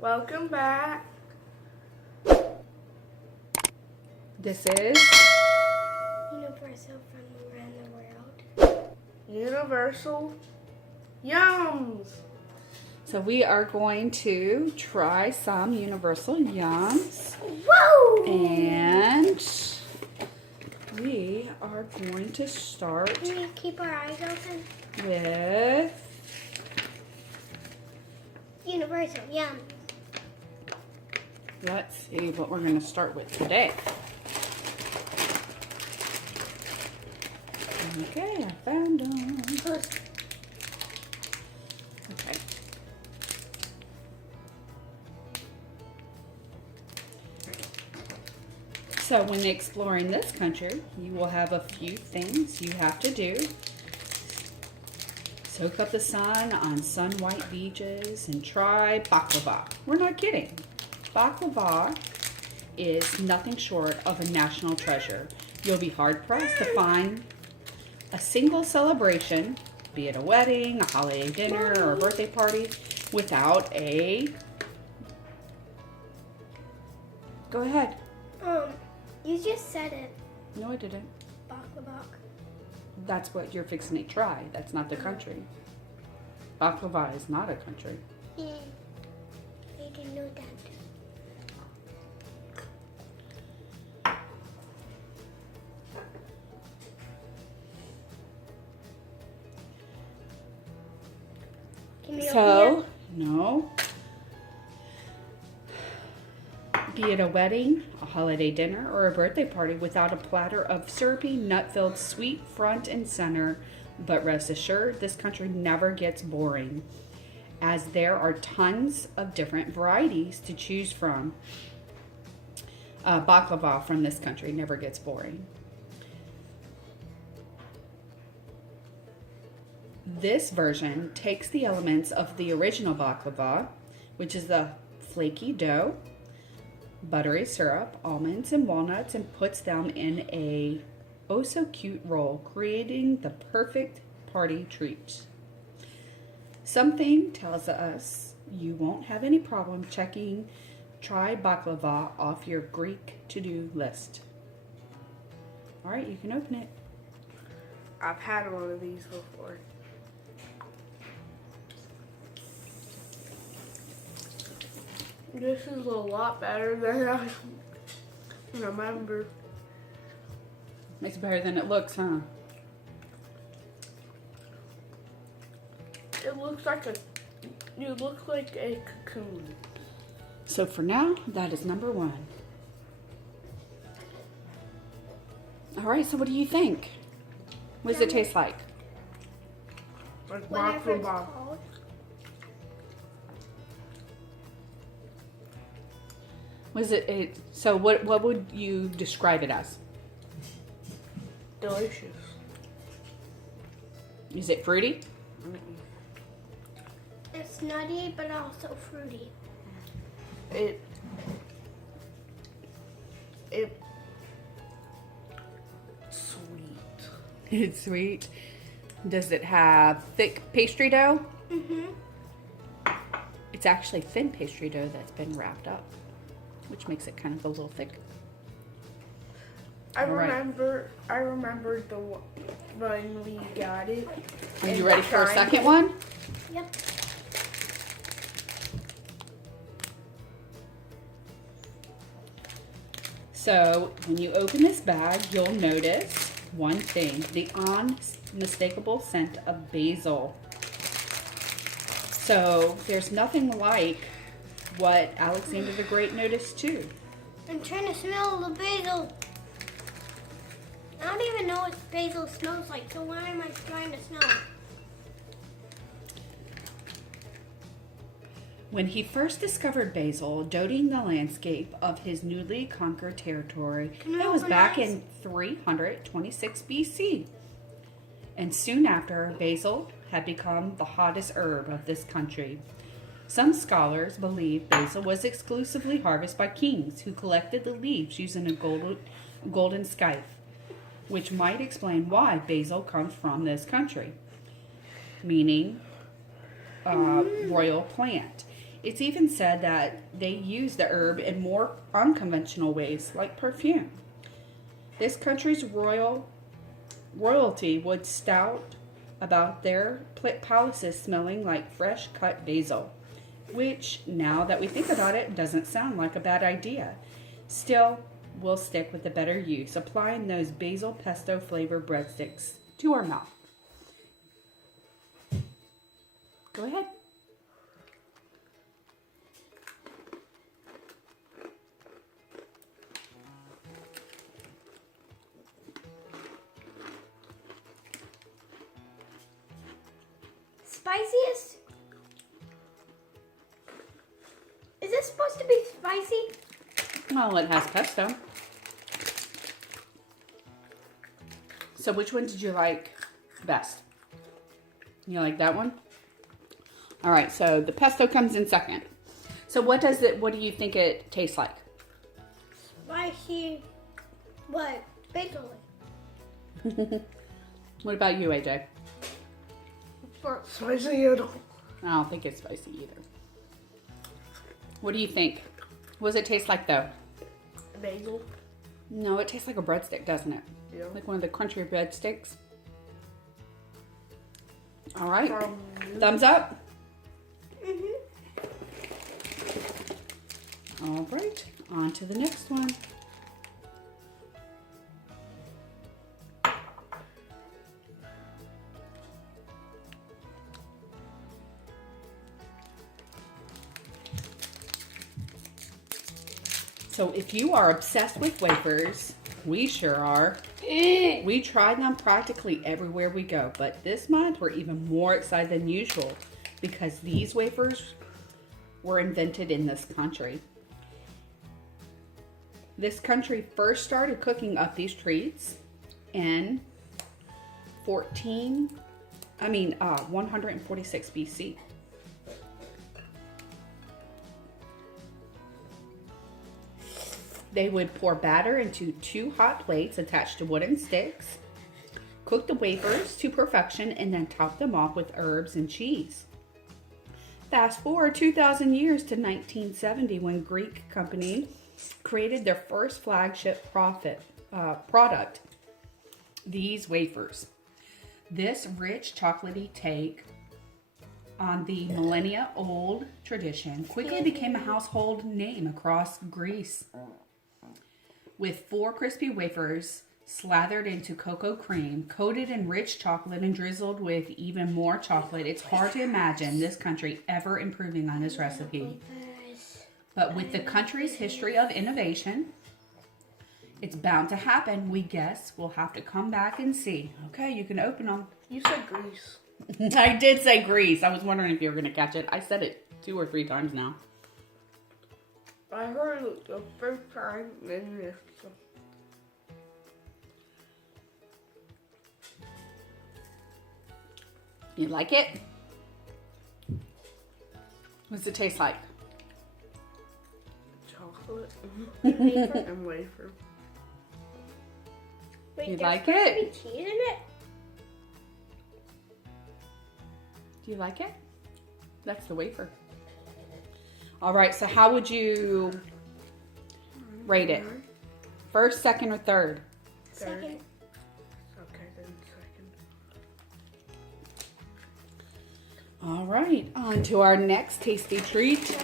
Welcome back. This is Universal from around the world. Universal Yums. So we are going to try some Universal Yums. Whoa! And we are going to start Can we keep our eyes open? with Universal, yum. let's see what we're going to start with today. Okay, I found them. Okay. So when exploring this country, you will have a few things you have to do. Soak up the sun on sun-white beaches and try baklava. We're not kidding. Baklava is nothing short of a national treasure. You'll be hard-pressed to find a single celebration, be it a wedding, a holiday dinner, or a birthday party, without a... Go ahead. You just said it. No, I didn't. Baklava. That's what you're fixing to try. That's not the country. Baklava is not a country. Yeah. I didn't know that. Can we open So, no. Be it a wedding, a holiday dinner, or a birthday party without a platter of syrupy, nut-filled sweet front and center. But rest assured, this country never gets boring, as there are tons of different varieties to choose from. Baklava from this country never gets boring. This version takes the elements of the original baklava, which is the flaky dough, buttery syrup, almonds, and walnuts, and puts them in a oh so cute roll, creating the perfect party treat. Something tells us you won't have any problem checking try baklava off your Greek to-do list. All right, you can open it. I've had one of these before. This is a lot better than I remember. It's better than it looks, huh? It looks like a cocoon. So for now, that is number one. All right, so what do you think? What does it taste like? Like Whatever it's baklava. called. Was it? So what would you describe it as? Delicious. Is it fruity? It's nutty, but also fruity. It sweet. It's sweet. Does it have thick pastry dough? Mm-hmm. It's actually thin pastry dough that's been wrapped up, which makes it kind of a little thick. I All right. remember the one when we got it. Are and you ready for a tried second it. one? Yep. So when you open this bag, you'll notice one thing, the unmistakable scent of basil. So there's nothing like what Alexander the Great noticed too. I'm trying to smell the basil. I don't even know what basil smells like, so why am I trying to smell it? When he first discovered basil, dotting the landscape of his newly conquered territory, Can I it was open back eyes? in 326 BC. And soon after, basil had become the hottest herb of this country. Some scholars believe basil was exclusively harvested by kings who collected the leaves using a golden scythe, which might explain why basil comes from this country, meaning royal plant. It's even said that they use the herb in more unconventional ways, like perfume. This country's royalty would stout about their palaces smelling like fresh cut basil, which, now that we think about it, doesn't sound like a bad idea. Still, we'll stick with the better use, applying those basil pesto flavored breadsticks to our mouth. Go ahead. Spiciest? Is this supposed to be spicy? Well, it has pesto. So which one did you like best? You like that one? All right, so the pesto comes in second. So what do you think it tastes like? Spicy, but basil. What about you, AJ? Spicy at all. I don't think it's spicy either. What do you think? What does it taste like though? Basil. No, it tastes like a breadstick, doesn't it? Yeah. Like one of the crunchy breadsticks. All right. From Thumbs up. Mm-hmm. All right. On to the next one. So if you are obsessed with wafers, we sure are. We tried them practically everywhere we go, but this month we're even more excited than usual because these wafers were invented in this country. This country first started cooking up these treats in 146 BC. They would pour batter into 2 hot plates attached to wooden sticks, cook the wafers to perfection, and then top them off with herbs and cheese. Fast forward 2,000 years to 1970 when Greek company created their first flagship product, these wafers. This rich chocolatey take on the millennia-old tradition quickly became a household name across Greece. With 4 crispy wafers slathered into cocoa cream, coated in rich chocolate and drizzled with even more chocolate, it's hard to imagine this country ever improving on this recipe. But with the country's history of innovation, it's bound to happen. We guess we'll have to come back and see. Okay, you can open them. You said Greece. I did say Greece. I was wondering if you were going to catch it. I said it 2 or 3 times now. I heard it the first time in this. You like it? What does it taste like? Chocolate and wafer. Wait, You there's like supposed to it? be cheese in it? Do you like it? That's the wafer. All right, so how would you rate it? First, second, or third? Second. Okay, then second. All right, on to our next tasty treat.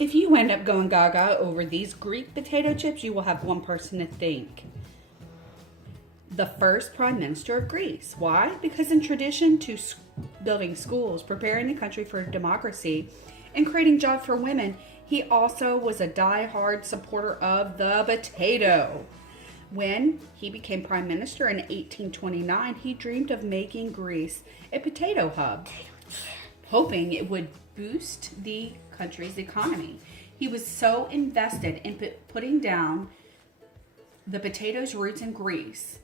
If you end up going gaga over these Greek potato chips, you will have one person to thank. The first prime minister of Greece. Why? Because in tradition to building schools, preparing the country for democracy, and creating jobs for women, he also was a die-hard supporter of the potato. When he became prime minister in 1829, he dreamed of making Greece a potato hub, hoping it would boost the country's economy. He was so invested in putting down the potatoes' roots in Greece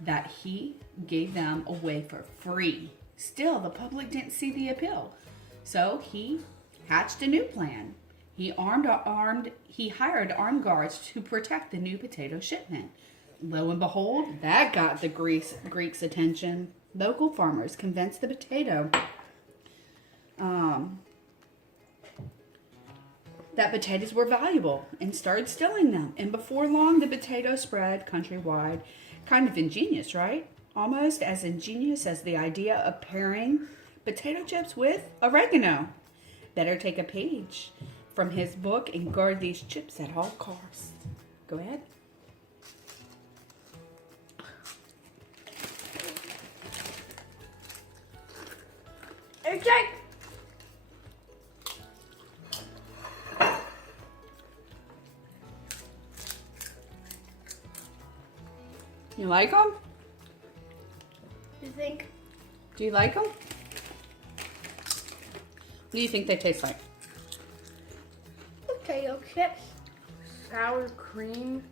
that he gave them away for free. Still, the public didn't see the appeal. So he hatched a new plan. He hired armed guards to protect the new potato shipment. Lo and behold, that got the Greeks' attention. Local farmers convinced the potato that potatoes were valuable and started stealing them. And before long, the potato spread countrywide. Kind of ingenious, right? Almost as ingenious as the idea of pairing potato chips with oregano. Better take a page from his book and guard these chips at all costs. Go ahead. Eject! You like them? You think? Do you like them? What do you think they taste like? Potato chips Sour cream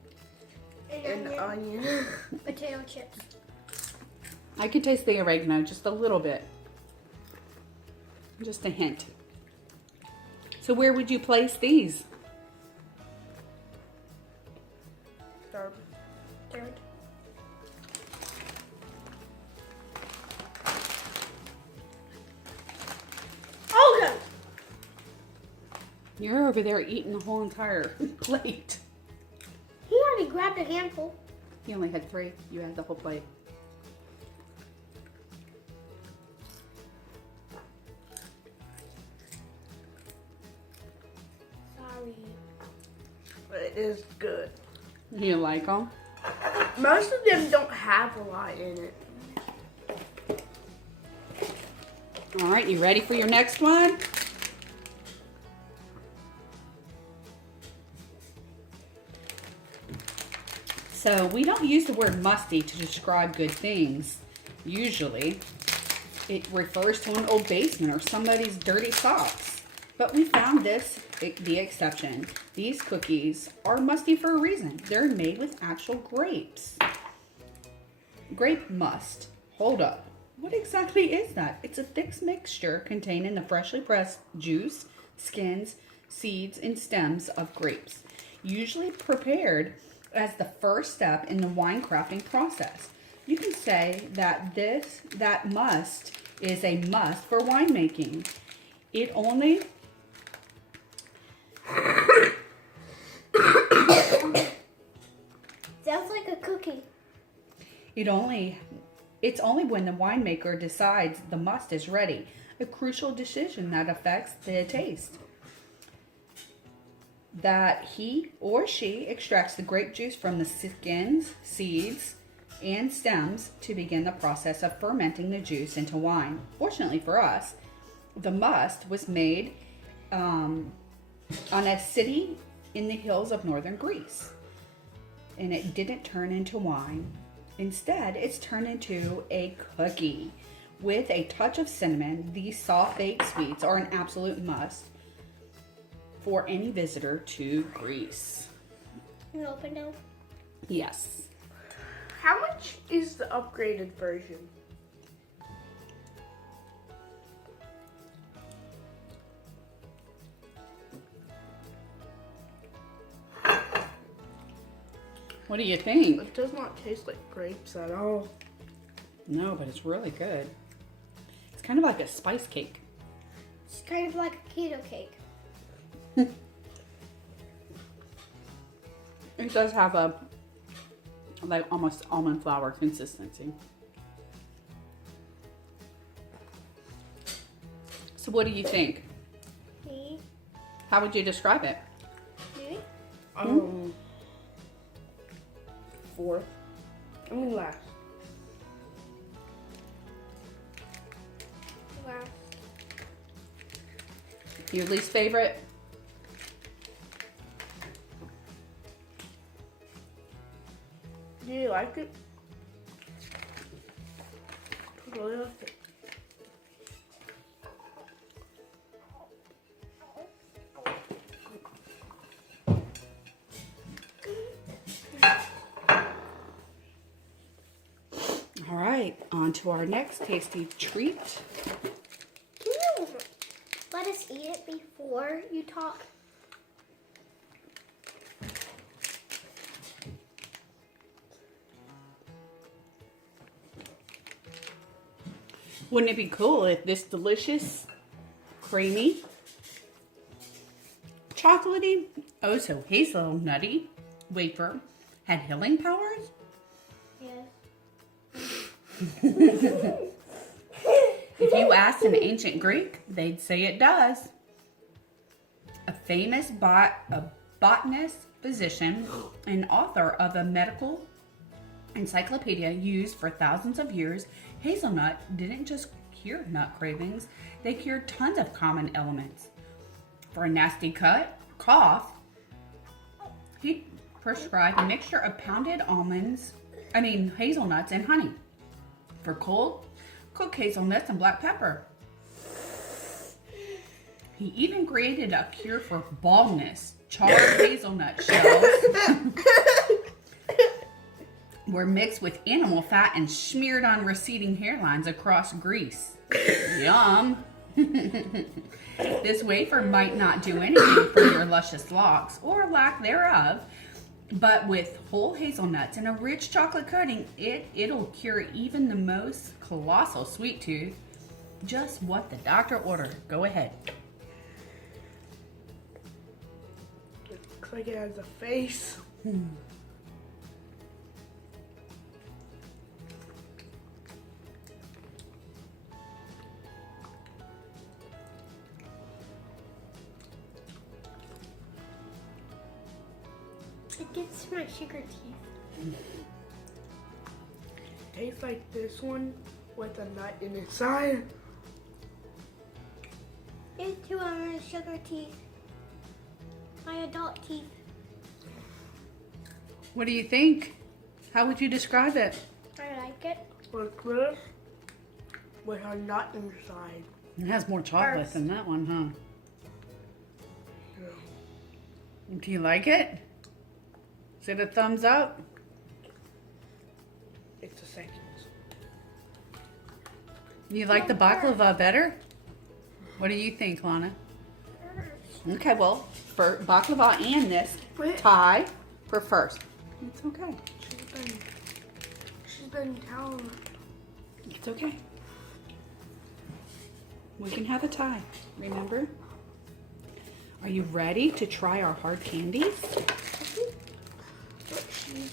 and onion. Potato chips. I could taste the oregano just a little bit. Just a hint. So where would you place these? Third. Third. Okay. You're over there eating the whole entire plate. He already grabbed a handful. You only had 3. You had the whole plate. Sorry. It is good. You like them? Most of them don't have a lot in it. All right, you ready for your next one? So we don't use the word musty to describe good things. Usually, it refers to an old basement or somebody's dirty socks. But we found this the exception. These cookies are musty for a reason. They're made with actual grapes. Grape must. Hold up. What exactly is that? It's a thick mixture containing the freshly pressed juice, skins, seeds, and stems of grapes, usually prepared as the first step in the wine crafting process. You can say that that must is a must for winemaking. It only Sounds like a cookie. It's only when the winemaker decides the must is ready, a crucial decision that affects the taste, that he or she extracts the grape juice from the skins, seeds, and stems to begin the process of fermenting the juice into wine. Fortunately for us, the must was made on a city in the hills of northern Greece, and it didn't turn into wine. Instead, it's turned into a cookie. With a touch of cinnamon, these soft baked sweets are an absolute must for any visitor to Greece. Can you open now? Yes. How much is the upgraded version? What do you think? It does not taste like grapes at all. No, but it's really good. It's kind of like a spice cake. It's kind of like a keto cake. It does have a like almost almond flour consistency. So what do you think? Me? How would you describe it? Me? 4th. I mean last. Wow. Your least favorite? Do you like it? I really like it. On to our next tasty treat. Can you let us eat it before you talk? Wouldn't it be cool if this delicious, creamy, chocolatey, oh so hazelnutty wafer had healing powers? Yes. If you asked an ancient Greek, they'd say it does. A famous botanist, physician, and author of a medical encyclopedia used for thousands of years, hazelnut didn't just cure nut cravings, they cured tons of common ailments. For a nasty cough, he prescribed a mixture of pounded hazelnuts and honey. For cold, cook hazelnuts and black pepper. He even created a cure for baldness. Charred hazelnut shells were mixed with animal fat and smeared on receding hairlines across Greece. Yum! This wafer might not do anything for your luscious locks, or lack thereof, but with whole hazelnuts and a rich chocolate coating, it'll cure even the most colossal sweet tooth. Just what the doctor ordered. Go ahead. Looks like it has a face. It gets my sugar teeth. Tastes like this one with a nut in inside. It's too on my sugar teeth. My adult teeth. What do you think? How would you describe it? I like it. Look good with a nut inside. It has more chocolate First. than that one, huh? Yeah. Do you like it? Is it a thumbs up? It's a second. You like the baklava better? What do you think, Lana? Okay, well, for baklava and this, Wait. tie for first. It's okay. She's been telling. It's okay. We can have a tie, remember? Are you ready to try our hard candies? But she's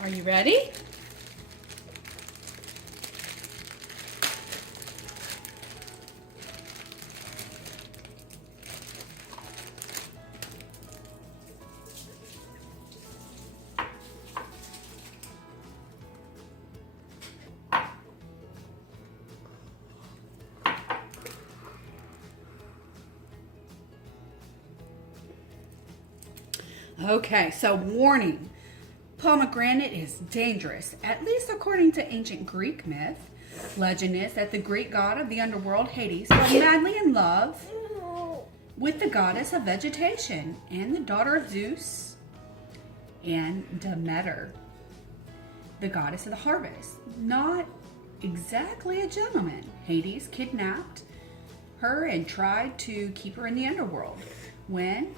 Are you ready? Okay, so warning. Pomegranate is dangerous, at least according to ancient Greek myth. Legend is that the Greek god of the underworld, Hades, fell madly in love with the goddess of vegetation and the daughter of Zeus and Demeter, the goddess of the harvest. Not exactly a gentleman. Hades kidnapped her and tried to keep her in the underworld. When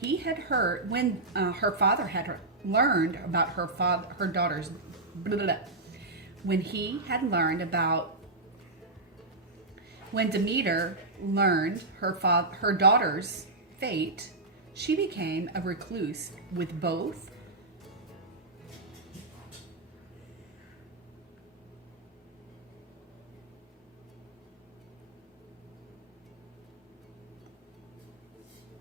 her father had learned about her daughter's when Demeter learned her daughter's fate, she became a recluse with both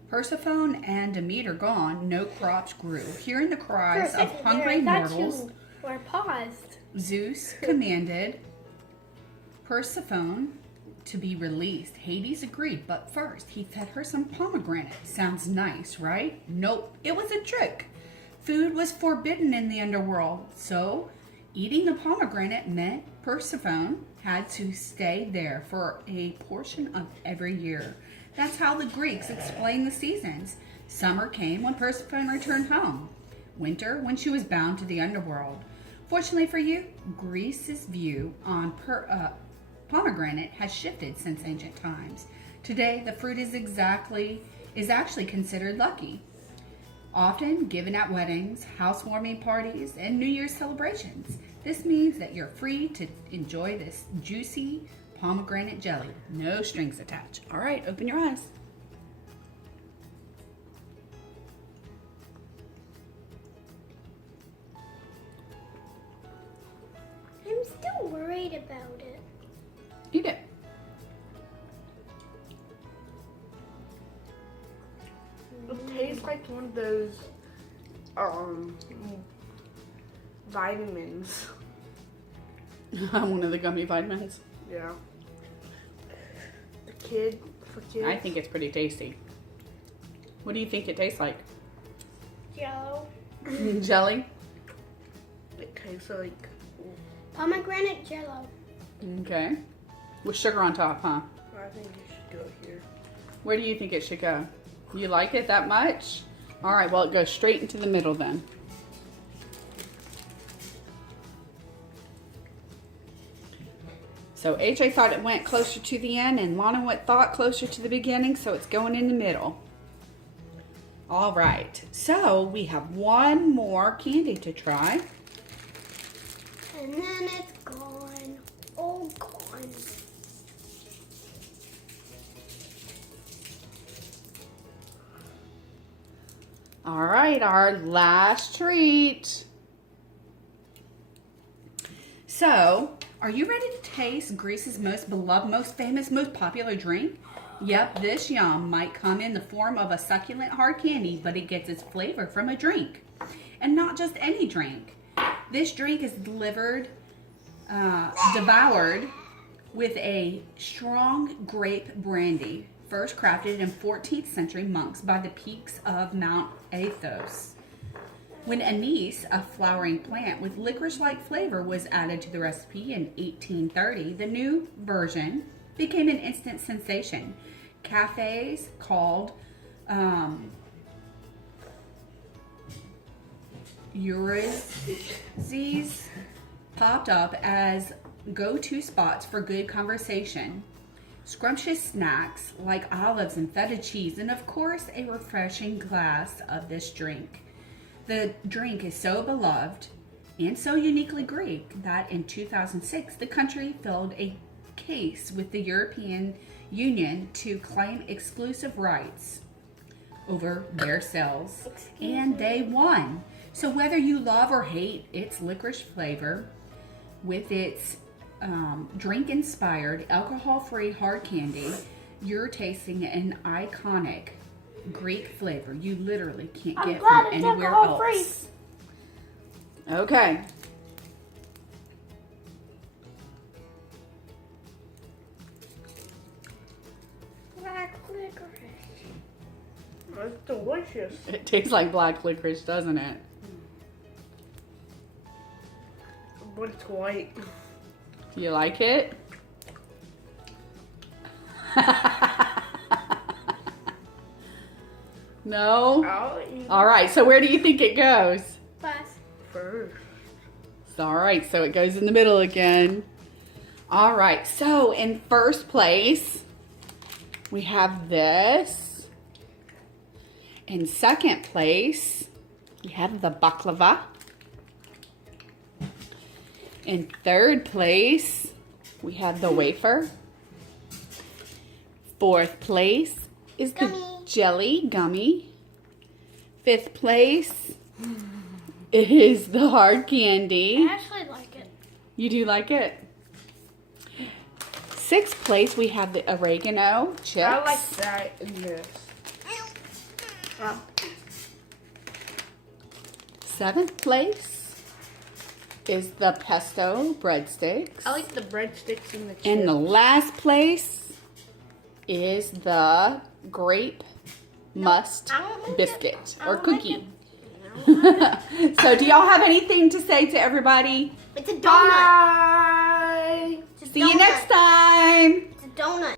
Persephone and Demeter gone, no crops grew. Hearing the cries of hungry mortals, We're paused. Zeus commanded Persephone to be released. Hades agreed, but first he fed her some pomegranate. Sounds nice, right? Nope, it was a trick. Food was forbidden in the underworld, so eating the pomegranate meant Persephone had to stay there for a portion of every year. That's how the Greeks explained the seasons. Summer came when Persephone returned home. winter when she was bound to the underworld. Fortunately for you, Greece's view on pomegranate has shifted since ancient times. Today, the fruit is actually considered lucky. Often given at weddings, housewarming parties, and New Year's celebrations. This means that you're free to enjoy this juicy pomegranate jelly. No strings attached. All right, open your eyes. I'm still worried about it. Eat it. It tastes like one of those vitamins. One of the gummy vitamins. Yeah. For kids. I think it's pretty tasty. What do you think it tastes like? Jello. Jelly? It tastes like Pomegranate Jello. Okay. With sugar on top, huh? I think you should go here. Where do you think it should go? You like it that much? All right, well, it goes straight into the middle then. So AJ thought it went closer to the end, and Lana thought closer to the beginning, so it's going in the middle. All right, so we have one more candy to try. And then it's gone. All gone. All right, our last treat. So, are you ready to taste Greece's most beloved, most famous, most popular drink? Yep, this yum might come in the form of a succulent hard candy, but it gets its flavor from a drink. And not just any drink. This drink is devoured with a strong grape brandy, first crafted in 14th century monks by the peaks of Mount Athos. When anise, a flowering plant with licorice-like flavor, was added to the recipe in 1830, the new version became an instant sensation. Cafes called Euryzes popped up as go-to spots for good conversation. Scrumptious snacks like olives and feta cheese, and of course a refreshing glass of this drink. The drink is so beloved and so uniquely Greek that in 2006 the country filed a case with the European Union to claim exclusive rights over their sales, and they won. So whether you love or hate its licorice flavor, with its drink-inspired, alcohol-free hard candy, you're tasting an iconic Greek flavor you literally can't get from anywhere else. Okay. Black licorice. It's delicious. It tastes like black licorice, doesn't it? But it's white. Do you like it? No? I'll eat All right, so where do you think it goes? Bus. first. All right, so it goes in the middle again. All right, so in first place, we have this. In second place, we have the baklava. In third place, we have the wafer. Fourth place is the jelly gummy. Fifth place is the hard candy. I actually like it. You do like it? Sixth place, we have the oregano chips. I like that in this. Seventh place is the pesto breadsticks. I like the breadsticks and the chips. And the last place is the grape must I don't like biscuit it. I or don't like cookie. So do y'all have anything to say to everybody? It's a donut. Bye! It's a See you donut. next time. It's a donut.